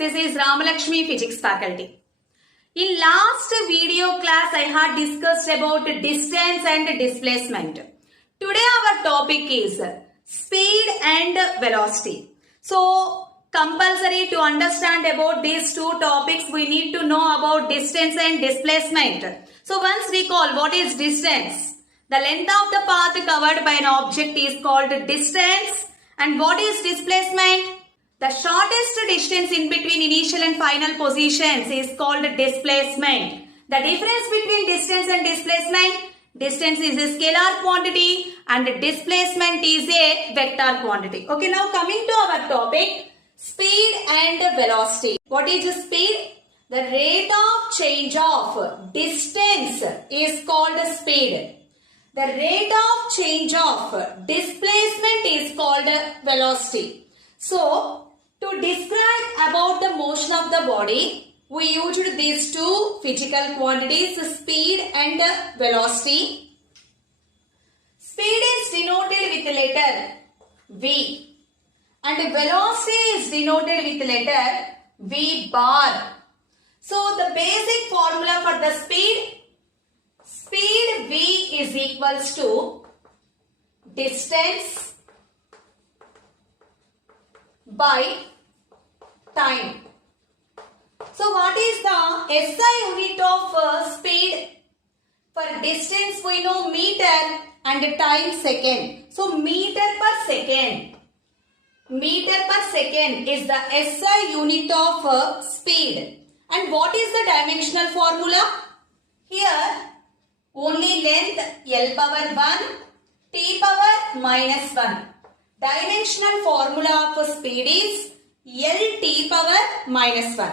this is Ramalakshmi Physics faculty. In last video class, I had discussed about distance and displacement. Today our topic is speed and velocity. So, compulsory to understand about these two topics, we need to know about distance and displacement. So, once recall what is distance. The length of the path covered by an object is called distance. And what is displacement? The shortest distance in between initial and final positions is called displacement. The difference between distance and displacement, distance is a scalar quantity and displacement is a vector quantity. Okay, now coming to our topic, speed and velocity. What is the speed? The rate of change of distance is called speed. The rate of change of displacement is called velocity. So, to describe about the motion of the body, we used these two physical quantities, speed and velocity. Speed is denoted with the letter V and velocity is denoted with the letter V bar. So, the basic formula for the speed V is equals to distance by time. So what is the SI unit of speed? For distance we know meter and time second. So meter per second. Meter per second is the SI unit of speed. And what is the dimensional formula? Here only length L power 1, T power minus 1. Dimensional formula of speed is L T power minus 1.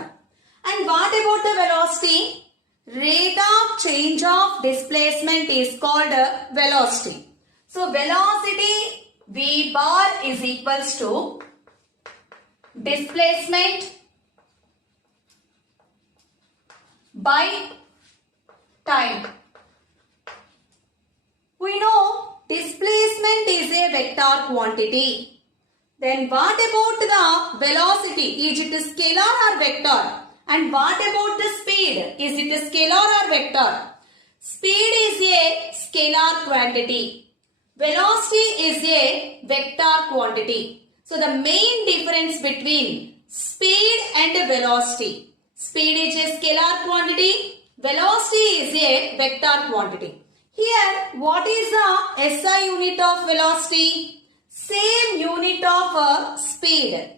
And what about the velocity? Rate of change of displacement is called velocity. So velocity V bar is equals to displacement by time. We know displacement is a vector quantity. Then what about the velocity? Is it scalar or vector? And what about the speed? Is it scalar or vector? Speed is a scalar quantity. Velocity is a vector quantity. So the main difference between speed and velocity. Speed is a scalar quantity. Velocity is a vector quantity. Here, what is the SI unit of velocity? Same unit of speed.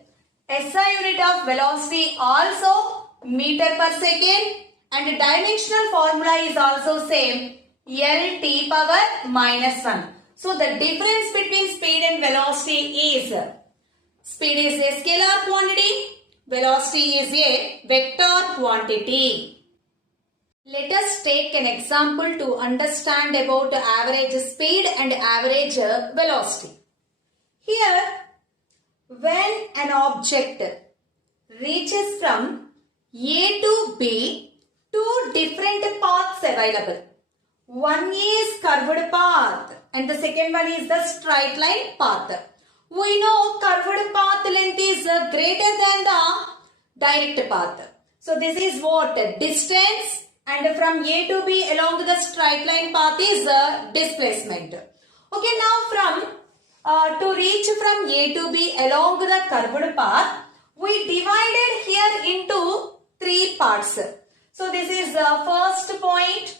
SI unit of velocity also meter per second and the dimensional formula is also same L T power minus 1. So, the difference between speed and velocity is speed is a scalar quantity, velocity is a vector quantity. Let us take an example to understand about average speed and average velocity. Here, when an object reaches from A to B, two different paths available. One is curved path and the second one is the straight line path. We know curved path length is greater than the direct path. So this is what? Distance. And from A to B along the straight line path is displacement. Okay, now from to reach from A to B along the curved path, we divided here into three parts. So this is the first point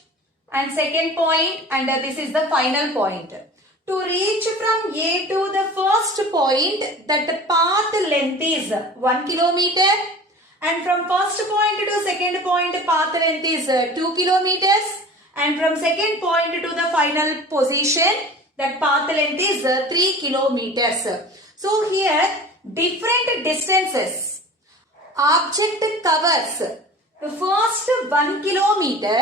and second point and this is the final point. To reach from A to the first point, that the path length is 1 kilometer. And from first point to second point, path length is 2 kilometers. And from second point to the final position, that path length is 3 kilometers. So here, different distances. Object covers the first 1 kilometer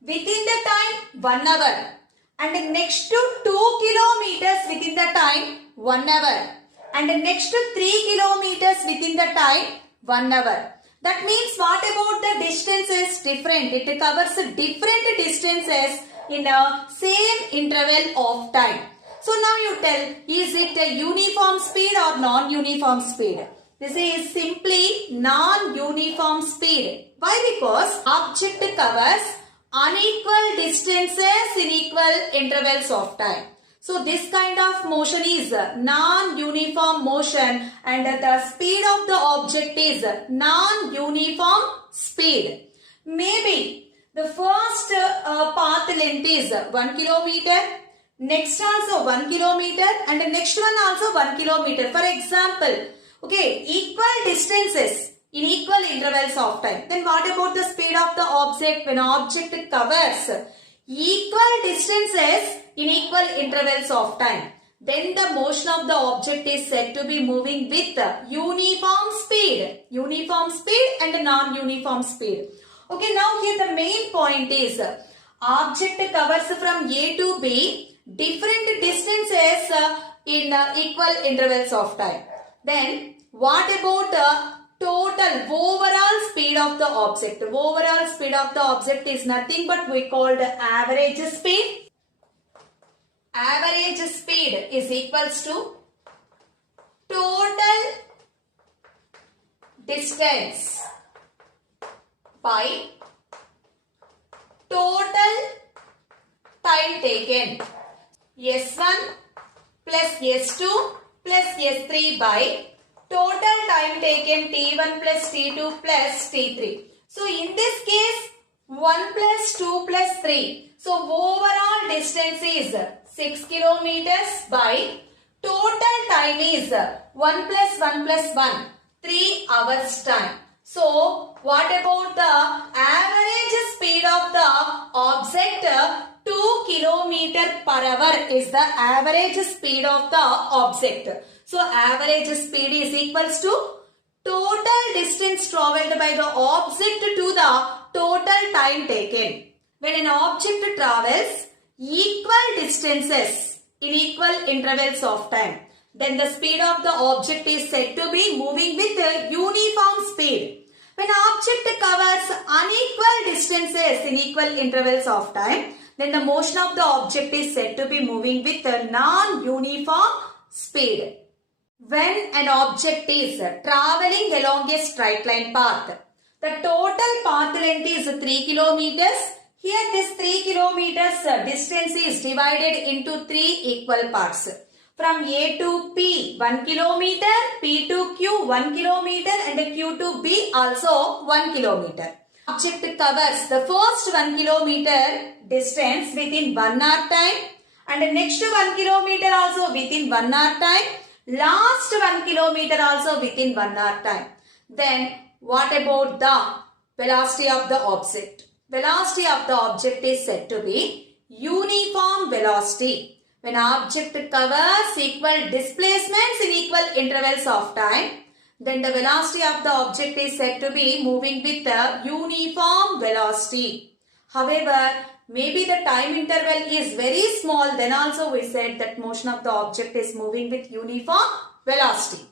within the time 1 hour. And the next to 2 kilometers within the time 1 hour. And the next to 3 kilometers within the time 1 hour. That means what about the distance is different. It covers different distances in a same interval of time. So now you tell, is it a uniform speed or non-uniform speed? This is simply non-uniform speed. Why? Because object covers unequal distances in equal intervals of time. So this kind of motion is non-uniform motion and the speed of the object is non-uniform speed. Maybe the first path length is 1 kilometer, next also 1 kilometer and the next one also 1 kilometer. For example, okay, equal distances in equal intervals of time. Then what about the speed of the object when object covers equal distances in equal intervals of time? Then the motion of the object is said to be moving with uniform speed and non-uniform speed. Okay, now here the main point is object covers from A to B different distances in equal intervals of time. Then what about total overall speed of the object? Overall speed of the object is nothing but we called average speed. Average speed is equals to total distance by total time taken. S1 plus S2 plus S3 by total time taken T1 plus T2 plus T3. So in this case 1 plus 2 plus 3. So overall distance is 6 kilometers by total time is 1 plus 1 plus 1, 3 hours time. So what about the average speed of the object? 2 kilometer per hour is the average speed of the object. So average speed is equals to total distance traveled by the object to the total time taken. When an object travels equal distances in equal intervals of time, then the speed of the object is said to be moving with a uniform speed. When object covers unequal distances in equal intervals of time, then the motion of the object is said to be moving with a non-uniform speed. When an object is traveling along a straight line path, the total path length is 3 kilometers. Here this 3 kilometers distance is divided into 3 equal parts. From A to P 1 kilometer, P to Q 1 kilometer and Q to B also 1 kilometer. Object covers the first 1 kilometer distance within 1 hour time and the next 1 kilometer also within 1 hour time. Last 1 kilometer also within 1 hour time. Then what about the velocity of the object? Velocity of the object is said to be uniform velocity. When object covers equal displacements in equal intervals of time, then the velocity of the object is said to be moving with a uniform velocity. However, maybe the time interval is very small, then also we said that motion of the object is moving with uniform velocity.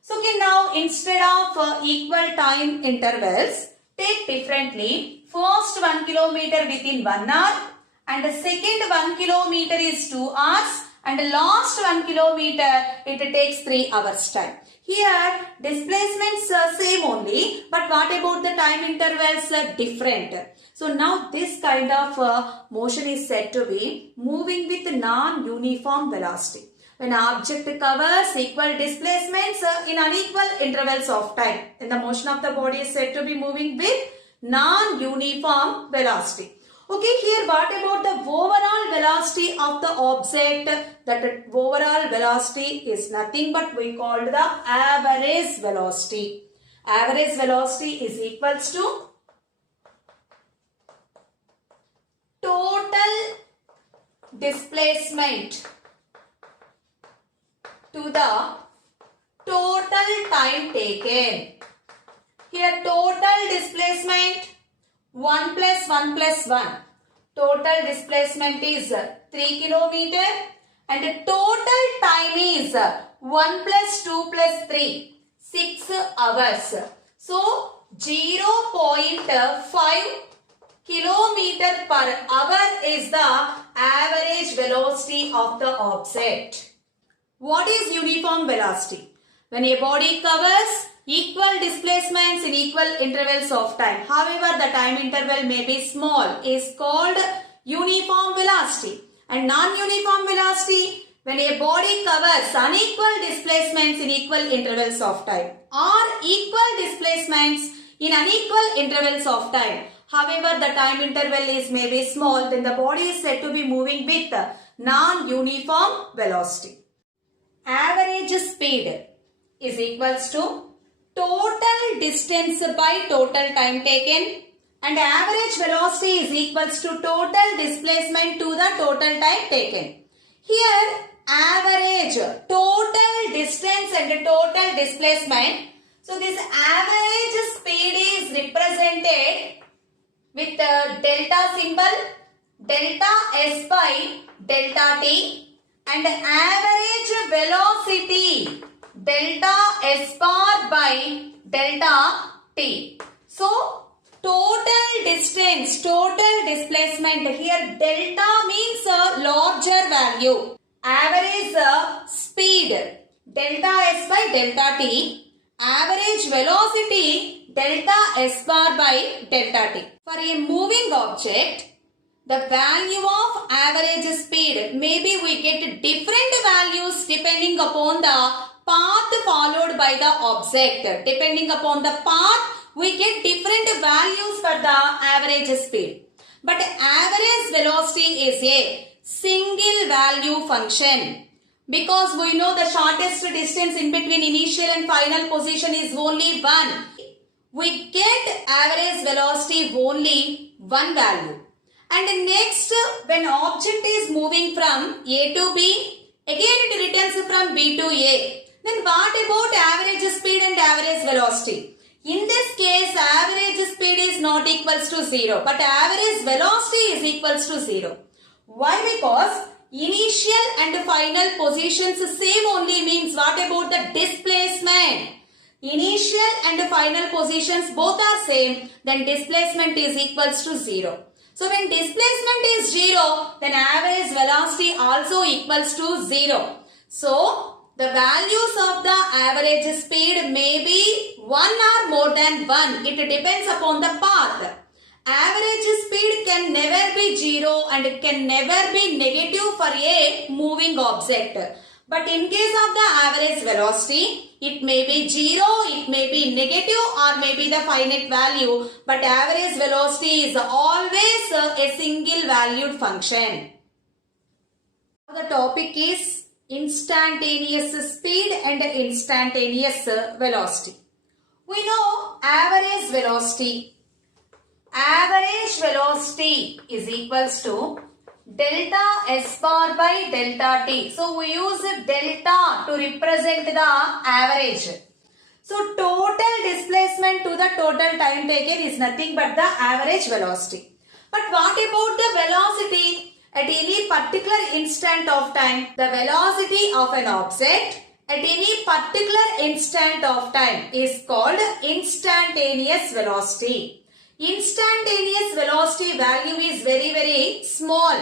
So okay, now instead of equal time intervals, take differently. First 1 kilometer within 1 hour and the second 1 kilometer is 2 hours and the last 1 kilometer it takes 3 hours time. Here displacements same only, but what about the time intervals different. So now this kind of motion is said to be moving with non-uniform velocity. When object covers equal displacements in unequal intervals of time, then the motion of the body is said to be moving with non-uniform velocity. Okay, here what about the overall velocity of the object? That overall velocity is nothing but we called the average velocity. Average velocity is equals to total displacement to the total time taken. Here total displacement 1 plus 1 plus 1. Total displacement is 3 kilometer and the total time is 1 plus 2 plus 3. 6 hours. So 0.5 kilometer per hour is the average velocity of the object. What is uniform velocity? When a body covers equal displacements in equal intervals of time. However, the time interval may be small is called uniform velocity. And non-uniform velocity, when a body covers unequal displacements in equal intervals of time or equal displacements in unequal intervals of time. However, the time interval is maybe small, then the body is said to be moving with non-uniform velocity. Average speed is equals to total distance by total time taken, and average velocity is equals to total displacement to the total time taken. Here, average, total distance and total displacement. So, this average speed is represented with the delta symbol, delta S by delta T, and average velocity, delta S bar by delta T. So, total distance, total displacement, here delta means a larger value. Average speed, delta S by delta T. Average velocity, delta S bar by delta T. For a moving object, the value of average speed, maybe we get different values depending upon the path followed by the object. Depending upon the path, we get different values for the average speed. But average velocity is a single value function. Because we know the shortest distance in between initial and final position is only 1. We get average velocity only one value. And next, when object is moving from A to B, again it returns from B to A. Then what about average speed and average velocity? In this case, average speed is not equals to 0, but average velocity is equals to 0. Why? Because initial and final positions same only means what about the displacement? Initial and final positions both are same, then displacement is equals to 0. So when displacement is 0, then average velocity also equals to 0. So the values of the average speed may be 1 or more than 1. It depends upon the path. Average speed can never be 0 and it can never be negative for a moving object. But in case of the average velocity, it may be 0, it may be negative or may be the finite value. But average velocity is always a single valued function. The topic is instantaneous speed and instantaneous velocity. We know average velocity. Average velocity is equals to delta S bar by delta T. So we use delta to represent the average. So total displacement to the total time taken is nothing but the average velocity. But what about the velocity? At any particular instant of time, the velocity of an object at any particular instant of time is called instantaneous velocity. Instantaneous velocity value is very small.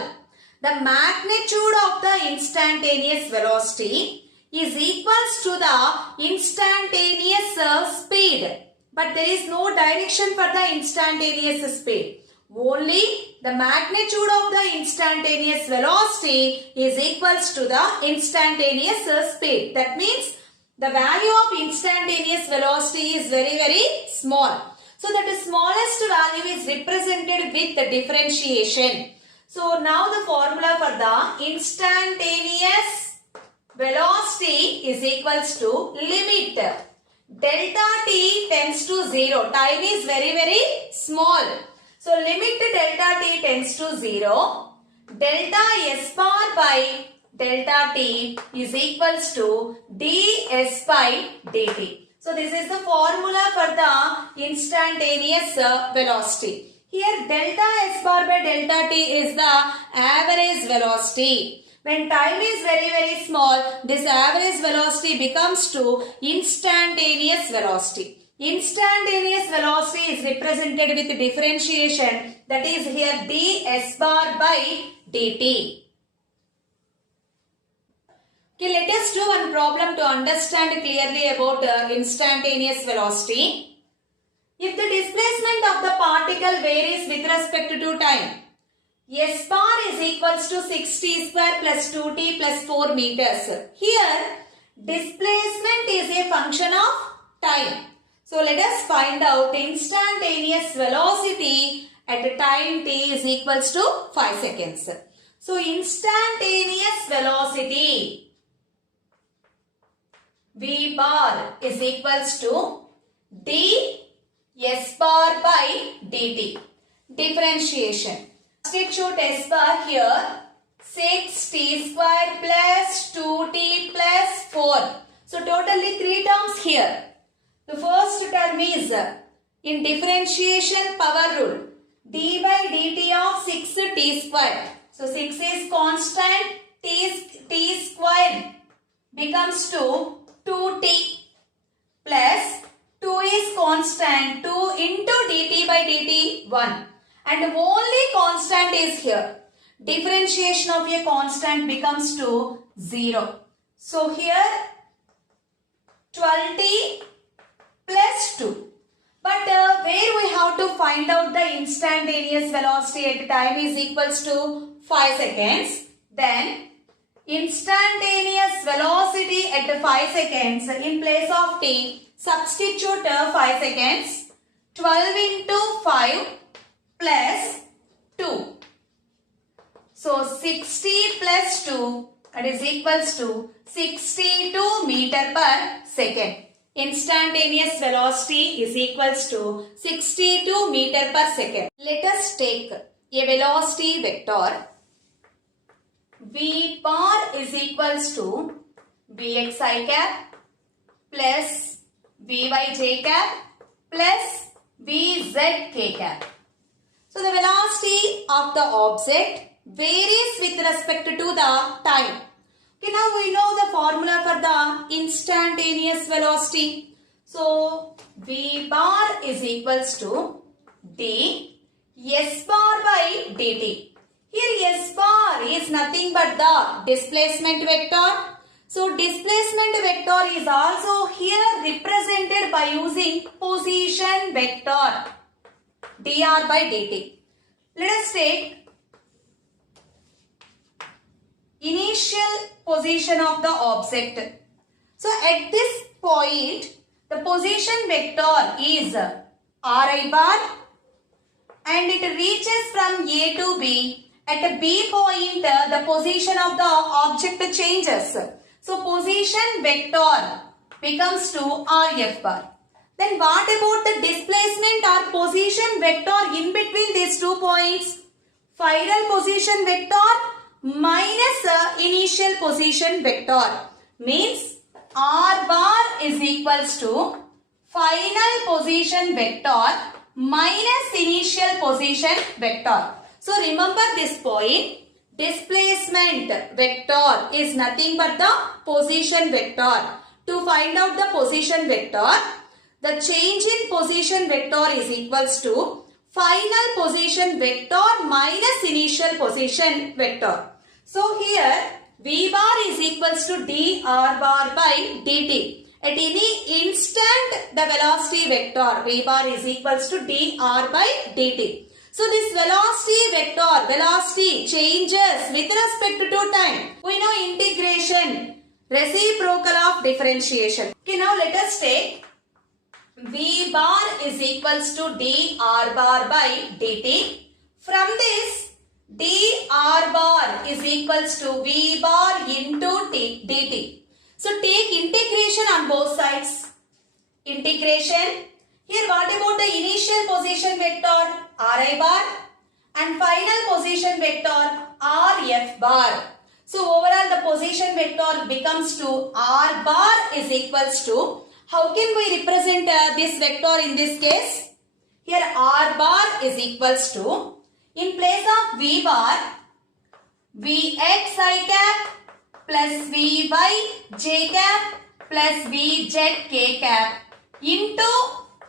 The magnitude of the instantaneous velocity is equals to the instantaneous speed. But there is no direction for the instantaneous speed. Only the magnitude of the instantaneous velocity is equals to the instantaneous speed. That means the value of instantaneous velocity is very small. So that the smallest value is represented with the differentiation. So now the formula for the instantaneous velocity is equals to limit delta t tends to 0. Time is very small. So limit delta t tends to 0. Delta S bar by delta t is equals to ds by dt. So this is the formula for the instantaneous velocity. Here delta S bar by delta t is the average velocity. When time is very small, this average velocity becomes to instantaneous velocity. Instantaneous velocity is represented with differentiation, that is here ds bar by dt. Okay, let us do one problem to understand clearly about instantaneous velocity. If the displacement of the particle varies with respect to time, S bar is equals to 6t square plus 2t plus 4 meters. Here, displacement is a function of time. So, let us find out instantaneous velocity at time t is equals to 5 seconds. So, instantaneous velocity V bar is equals to d S bar by dt. Differentiation. Substitute S bar here 6t square plus 2t plus 4. So totally 3 terms here. The first term is in differentiation power rule d by dt of 6t square. So 6 is constant, t square becomes to 2t plus 2 is constant, 2 into dt by dt 1 and only constant is here. Differentiation of a constant becomes to 0. So here 12t plus 2. But where we have to find out the instantaneous velocity at time is equals to 5 seconds. Then instantaneous velocity at 5 seconds in place of t, substitute 5 seconds, 12 into 5 plus 2. So 60 plus 2 that is equals to 62 meter per second. Instantaneous velocity is equals to 62 meter per second. Let us take a velocity vector. V bar is equals to Vx I cap plus Vy j cap plus Vz k cap. So the velocity of the object varies with respect to the time. Okay, now we know the formula for the instantaneous velocity. So V bar is equals to d S bar by dt. Here S bar is nothing but the displacement vector. So displacement vector is also here represented by using position vector dr by dt. Let us take initial position of the object. So at this point the position vector is ri bar and it reaches from A to B. At B point, the position of the object changes. So, position vector becomes to RF bar. Then, what about the displacement or position vector in between these 2 points? Final position vector minus initial position vector means R bar is equals to final position vector minus initial position vector. So remember this point, displacement vector is nothing but the position vector. To find out the position vector, the change in position vector is equals to final position vector minus initial position vector. So here V bar is equals to dr bar by dt. At any instant the velocity vector V bar is equals to dr by dt. So this velocity changes with respect to time. We know integration, reciprocal of differentiation. Okay, now let us take V bar is equals to dr bar by dt. From this, dr bar is equals to V bar into dt. So take integration on both sides. Integration. Here what about the initial position vector Ri bar and final position vector Rf bar. So overall the position vector becomes to R bar is equals to, how can we represent this vector in this case? Here R bar is equals to, in place of V bar, Vx I cap plus Vy j cap plus Vz k cap into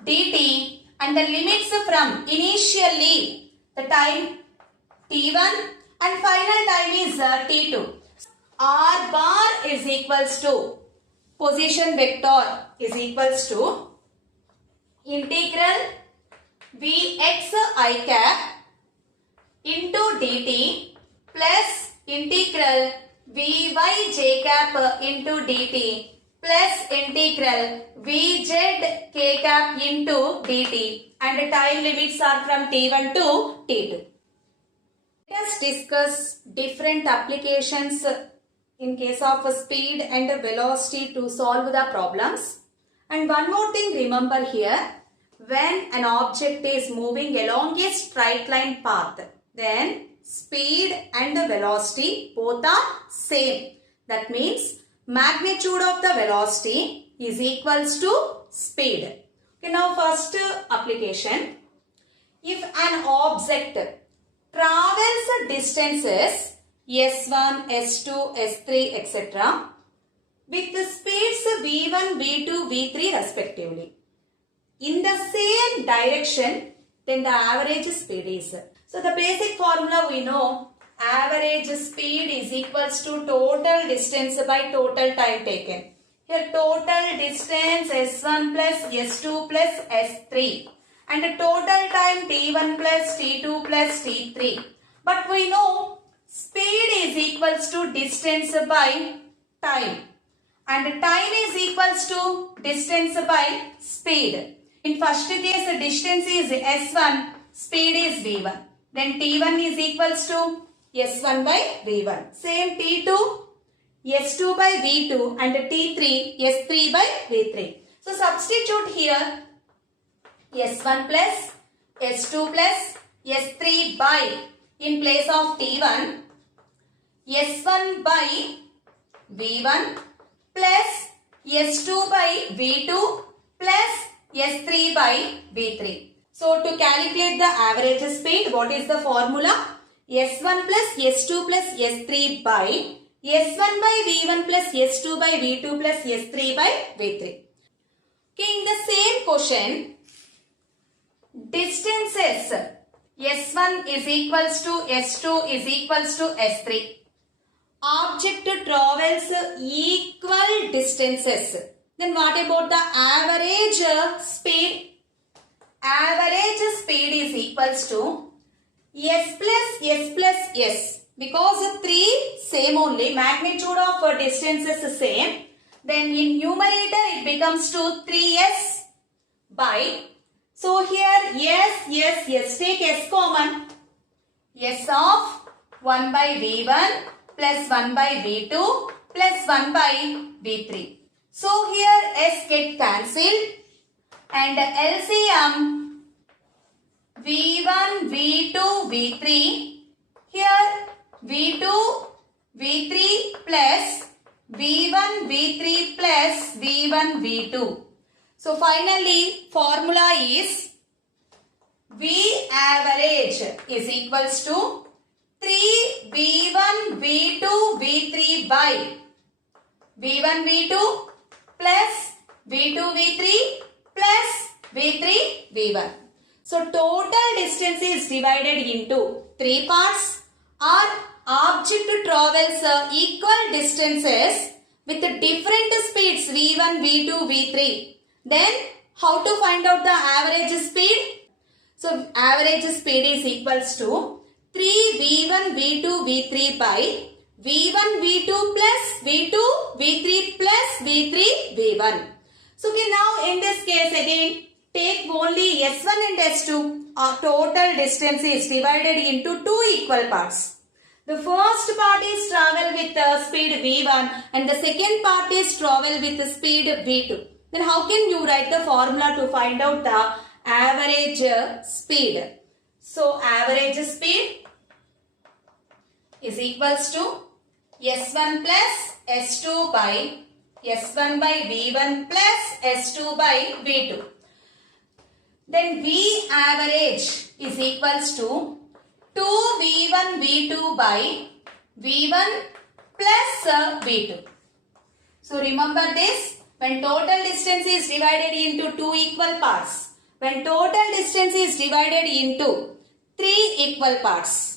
dt and the limits from initially the time t1 and final time is t2. r bar is equals to position vector is equals to integral Vx I cap into dt plus integral Vy j cap into dt plus integral Vz k cap into dt, and time limits are from t1 to t2. Let us discuss different applications in case of speed and velocity to solve the problems. And one more thing, remember here, when an object is moving along a straight line path, then speed and the velocity both are same. That means magnitude of the velocity is equals to speed. Okay, now first application. If an object travels distances s1, s2, s3, etc. with the speeds v1, v2, v3 respectively in the same direction, then the average speed is. So the basic formula we know, average speed is equals to total distance by total time taken. Here total distance s1 plus s2 plus s3 and total time t1 plus t2 plus t3. But we know speed is equals to distance by time and time is equals to distance by speed. In first case, the distance is s1, speed is v1. Then t1 is equals to s1 by v1. Same t2, s2 by v2 and t3, s3 by v3. So substitute here s1 plus s2 plus s3 by, in place of t1, s1 by v1 plus s2 by v2 plus s3 by v3. So to calculate the average speed, what is the formula? s1 plus s2 plus s3 by s1 by v1 plus s2 by v2 plus s3 by v3. Okay, in the same question, distances s1 is equals to s2 is equals to s3. Object travels equal distances. Then what about the average speed? Average speed is equals to s plus s. Because 3 same only, magnitude of distances same. Then in numerator it becomes to 3s by. So here yes, take s common. S of 1 by v1 plus 1 by v2 plus 1 by v3. So here s get cancelled and LCM v1, v2, v3. Here v2, v3 plus v1, v3 plus v1, v2. So finally formula is V average is equals to 3 v1, v2, v3 by v1, v2 plus v2, v3 plus v3, v1. So total distance is divided into 3 parts. Our object travels equal distances with different speeds v1, v2, v3. Then how to find out the average speed? So average speed is equals to 3 v1, v2, v3 by v1, v2 plus v2, v3 plus v3, v1. So okay, now in this case again take only s1 and s2. Our total distance is divided into 2 equal parts. The first part is travel with speed v1 and the second part is travel with the speed v2. Then how can you write the formula to find out the average speed? So average speed is equals to s1 plus s2 by s1 by v1 plus s2 by v2. Then V average is equals to 2 v1 v2 by v1 plus v2. So remember this, when total distance is divided into 2 equal parts, when total distance is divided into 3 equal parts,